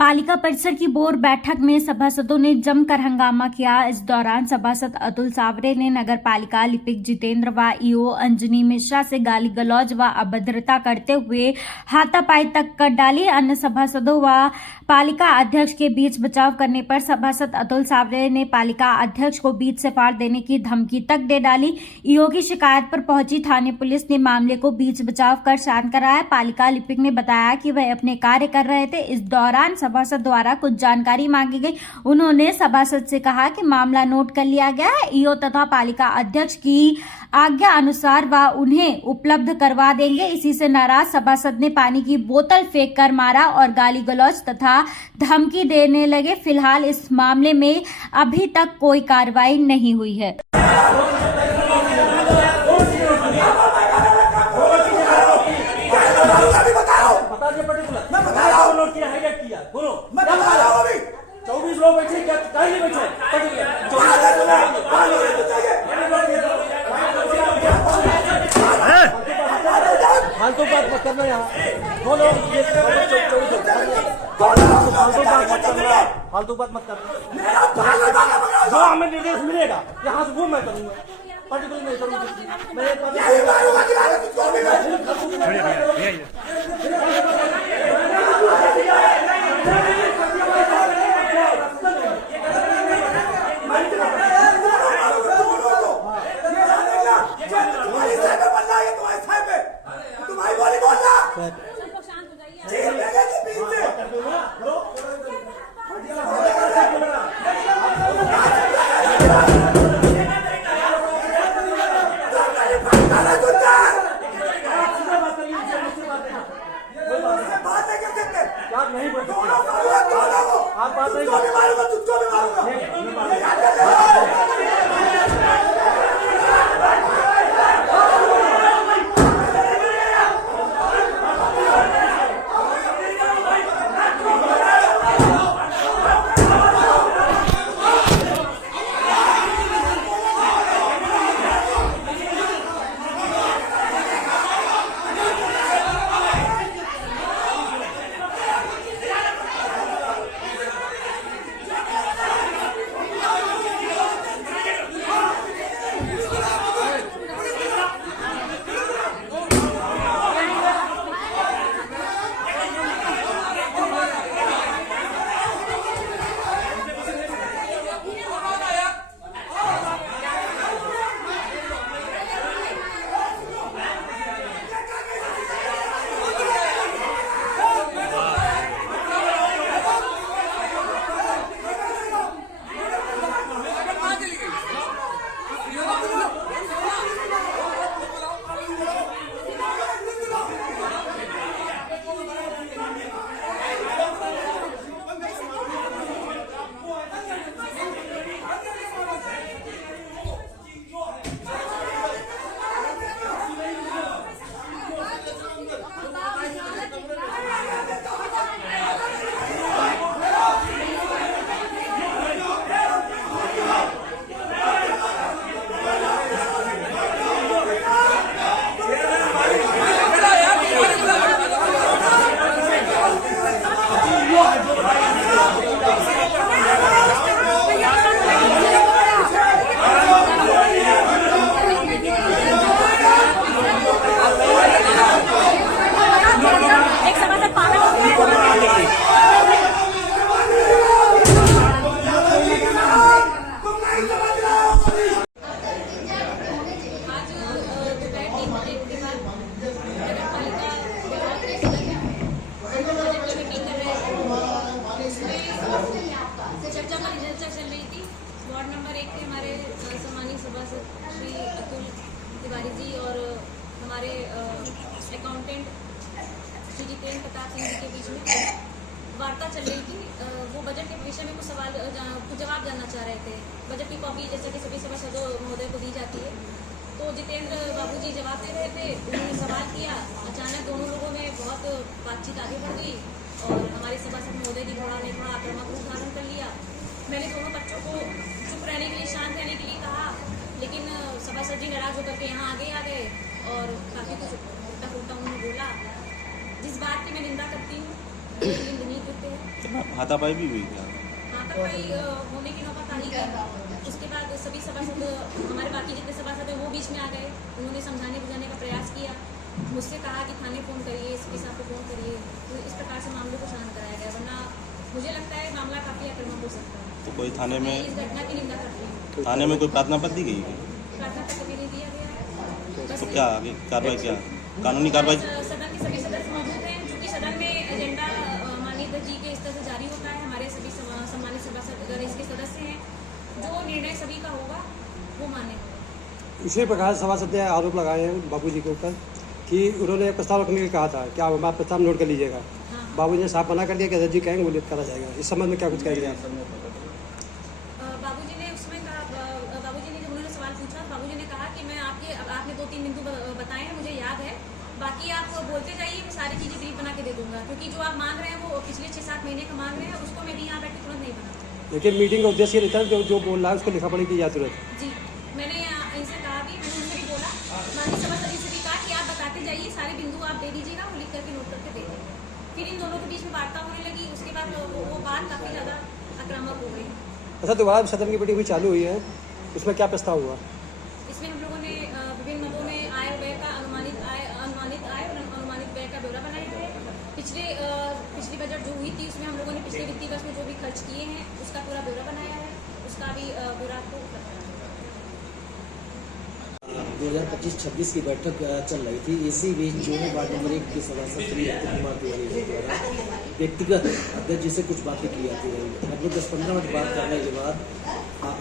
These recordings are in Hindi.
पालिका परिसर की बोर्ड बैठक में सभासदों ने जमकर हंगामा किया। इस दौरान सभासद अतुल सावरे ने नगर पालिका लिपिक जितेंद्र व ईओ अंजनी मिश्रा से गाली गलौज व अभद्रता करते हुए हाथापाई तक कर डाली। अन्य सभासदों व पालिका अध्यक्ष के बीच बचाव करने पर सभासद अतुल सावरे ने पालिका अध्यक्ष को बीच से फाड़ देने की धमकी तक दे डाली। ईओ की शिकायत पर पहुंची थाने पुलिस ने मामले को बीच बचाव कर शांत कराया। पालिका लिपिक ने बताया कि वह अपने कार्य कर रहे थे। इस दौरान सभासद द्वारा कुछ जानकारी मांगी गई। उन्होंने सभासद से कहा कि मामला नोट कर लिया गया है। ईओ तथा पालिका अध्यक्ष की आज्ञा अनुसार वह उन्हें उपलब्ध करवा देंगे। इसी से नाराज सभासद ने पानी की बोतल फेंक कर मारा और गाली गलौज तथा धमकी देने लगे। फिलहाल इस मामले में अभी तक कोई कार्रवाई नहीं हुई है। बोलो मैं बता रहा हूं अभी 24 लोग बैठे क्या काहे नहीं बैठे फालतू बात मत करना यहाँ बोलो ये फालतू बात मत करना जो हमें निर्देश मिलेगा यहाँ से वो मैं करूँगा पर्टिकुलर नहीं करूँगा आप बात नहीं मारूंगा तुझको भी मारूंगा तिवारी जी और हमारे अकाउंटेंट श्री जितेंद्र प्रताप सिंह जी के बीच में वार्ता चल रही थी। वो बजट के विषय में कुछ जवाब जानना चाह रहे थे। बजट की कॉपी जैसे कि सभी सभासदों महोदय को दी जाती है, तो जितेंद्र बाबू जी जवाब दे रहे थे। उन्होंने सवाल किया। अचानक दोनों लोगों में बहुत बातचीत आगे बढ़ गई और हमारे सभासद महोदय जी ने थोड़ा आक्रामक रूप धारण कर लिया। मैंने दोनों बच्चों को चुप रहने के लिए, शांत रहने के लिए कहा, लेकिन सभासद जी नाराज होकर के यहाँ आगे आ गए और काफ़ी कुछ उल्टा उन्होंने बोला, जिस बात की मैं निंदा करती हूँ। निंदनीय कृत्य है। हाथापाई भी हुई क्या? हाथापाई होने की नौबत आ ही गई। उसके बाद सभी सभासद, हमारे बाकी जितने सभासद हैं वो बीच में आ गए। उन्होंने समझाने बुझाने का प्रयास किया, मुझसे कहा कि थाने फ़ोन करिए, एसपी साहब को फ़ोन करिए। तो इस प्रकार से मामले को शांत कराया गया, वरना मुझे लगता है मामला काफ़ी आक्रामक हो सकता है। तो कोई थाने में मैं इस घटना की निंदा करती हूँ। थाने में कोई प्रार्थना पत्र दी गई है? प्रार्थना पत्र कभी नहीं दिया गया है। बस तो क्या आगे कार्रवाई, क्या कानूनी कार्रवाई? सदन के सभी सदस्य मौजूद हैं, क्योंकि सदन में एजेंडा माननीय अध्यक्ष जी के स्तर से जारी होता है। हमारे सभी सम्मानित सभासद अगर इसके सदस्य हैं, जो निर्णय सभी का होगा वो माने। इसी प्रकार सभासद ने आरोप लगाए हैं बाबूजी के ऊपर कि उन्होंने प्रस्ताव रखने के कहा था, क्या आप प्रस्ताव नोट कर लीजिएगा। हाँ। बाबूजी ने साफ मना कर दिया कि अध्यक्ष जी कहेंगे वो लिख करा जाएगा। इस संबंध में क्या कुछ कहेंगे आप? बाबूजी ने उसमें कहा, बाबूजी ने जब उन्होंने सवाल पूछा, बाबूजी ने कहा कि मैं आपने 2-3 बिंदु बताए हैं, मुझे याद है, बाकी आप बोलते जाइए, मैं सारी चीज़ें ब्रीफ बना के दे दूंगा, क्योंकि जो आप मांग रहे हैं वो पिछले 6-7 महीने का मांग रहे हैं, उसको मैं भी यहाँ बैठ के तुरंत नहीं बना। लेकिन मीटिंग का उद्देश्य ये रहता है जो बोल रहा है उसको लिखा पढ़ी की जाती है। जी, मैंने इनसे कहा भी, मैंने उनसे भी बोला, माननीय सभासद जी से भी कहा कि आप बताते जाइए, सारे बिंदु आप दे दीजिएगा, वो लिख करके नोट करके दे देंगे। फिर इन दोनों के बीच में वार्ता होने लगी, उसके बाद वो बात काफ़ी ज़्यादा आक्रामक हो गई। अच्छा, दोबारा सदन की मीटिंग भी चालू हुई है, उसमें क्या प्रस्ताव हुआ? इसमें हम लोगों ने विभिन्न मदों में आय व्यय का अनुमानित आय और अनुमानित व्यय का ब्यौरा बनाया है। पिछली बजट जो हुई थी उसमें हम लोगों ने पिछले वित्तीय वर्ष में जो भी खर्च किए हैं उसका पूरा ब्यौरा बनाया है, उसका भी ब्यौरा आपको 2025-26 की बैठक चल रही थी। इसी बीच जो है वार्ड नंबर 1 के सदस्य श्री अतुल कुमार तिवारी जी द्वारा व्यक्तिगत अध्यक्ष जी से कुछ बातें की जाती रही। लगभग 10-15 मिनट बात करने के बाद,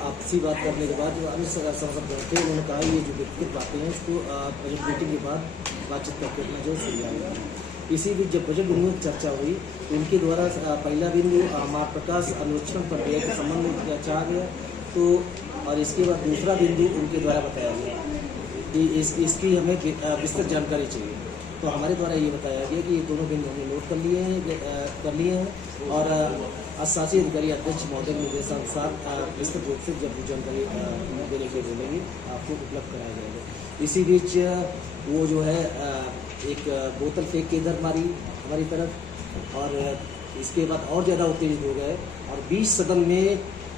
आपसी बात करने के बाद, जो अन्य सभासद थे उन्होंने कहा ये जो व्यक्तिगत बातें हैं उसको बजट मीटिंग के बाद बातचीत करके अपना जो सुलझाएगा। इसी बीच जब बजट बिंदु की चर्चा हुई तो उनके द्वारा पहला बिंदु मार प्रकाश अनुरक्षण पर व्यय के संबंध में चाहा गया, तो और इसके बाद दूसरा बिंदु उनके द्वारा बताया गया कि इसकी हमें विस्तृत जानकारी चाहिए। तो हमारे द्वारा ये बताया गया कि ये दोनों बिंदु हमने नोट कर लिए हैं और शासी अधिकारी अध्यक्ष महोदय के निर्देशानुसार विस्तृत रूप से जब जानकारी देने के लिए बोलेंगे आपको उपलब्ध कराया जाएगा। इसी बीच वो जो है एक बोतल फेंक के इधर मारी हमारी तरफ, और इसके बाद और ज़्यादा उत्तेजित हो गए और 20 सदन में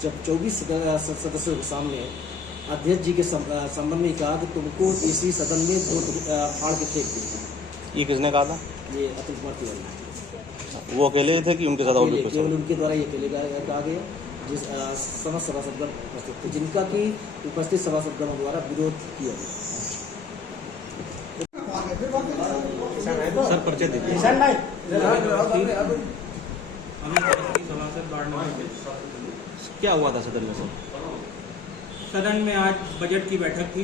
जब 24 सदस्यों के सामने अध्यक्ष जी के संबंध में कहा कि तुमको इसी सदन में 2 फाड़ के फेंक देंगे। ये किसने कहा था? ये अतुल कुमार तिवारी। वो अकेले थे कि उनके साथ और भी कुछ? केवल उनके द्वारा ये अकेले कहा गया, जिस समस्त सभासदगण उपस्थित थे, जिनका कि उपस्थित सभासदगणों द्वारा विरोध किया गया। सर परिचय दीजिए। क्या हुआ था सदन में? सदन में आज बजट की बैठक थी।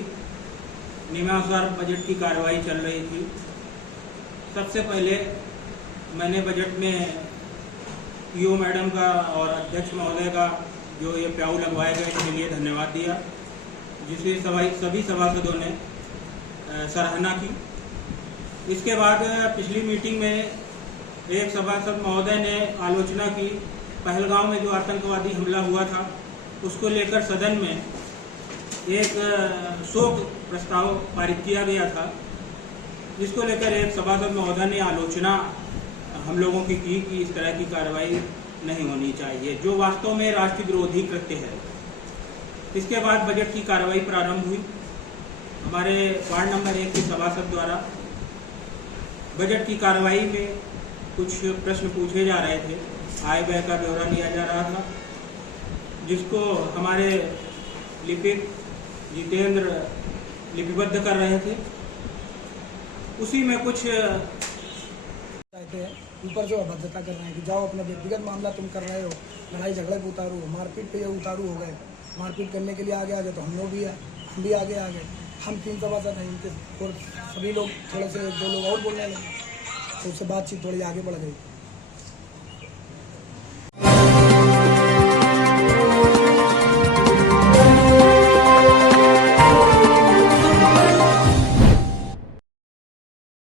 नियमानुसार बजट की कार्रवाई चल रही थी। सबसे पहले मैंने बजट में पीओ मैडम का और अध्यक्ष महोदय का जो ये प्याऊ लगवाए गए इसके लिए धन्यवाद दिया, जिसे सभी सभासदों ने सराहना की। इसके बाद पिछली मीटिंग में एक सभासद महोदय ने आलोचना की, पहलगांव में जो आतंकवादी हमला हुआ था उसको लेकर सदन में एक शोक प्रस्ताव पारित किया गया था, जिसको लेकर एक सभासद महोदय ने आलोचना हम लोगों की कि इस तरह की कार्रवाई नहीं होनी चाहिए, जो वास्तव में राष्ट्र विरोधी कृत्य है। इसके बाद बजट की कार्रवाई प्रारंभ हुई। हमारे वार्ड नंबर 1 के सभासद द्वारा बजट की कार्रवाई में कुछ प्रश्न पूछे जा रहे थे, आय व्यय का ब्यौरा लिया जा रहा था, जिसको हमारे लिपिक जितेंद्र लिपिबद्ध कर रहे थे। उसी में कुछ ऊपर जो अभद्रता कर रहे हैं कि जाओ अपना व्यक्तिगत मामला तुम कर रहे हो, लड़ाई झगड़े को उतारू, मारपीट पे ये उतारू हो गए। मारपीट करने के लिए आगे आ गए तो हम लोग भी हम भी आगे आ गए। हम 3 सभासद हैं, इनके और सभी लोग थोड़े से 1-2 लोग और बोलने लगे, तो उससे बातचीत थोड़ी आगे बढ़ गई।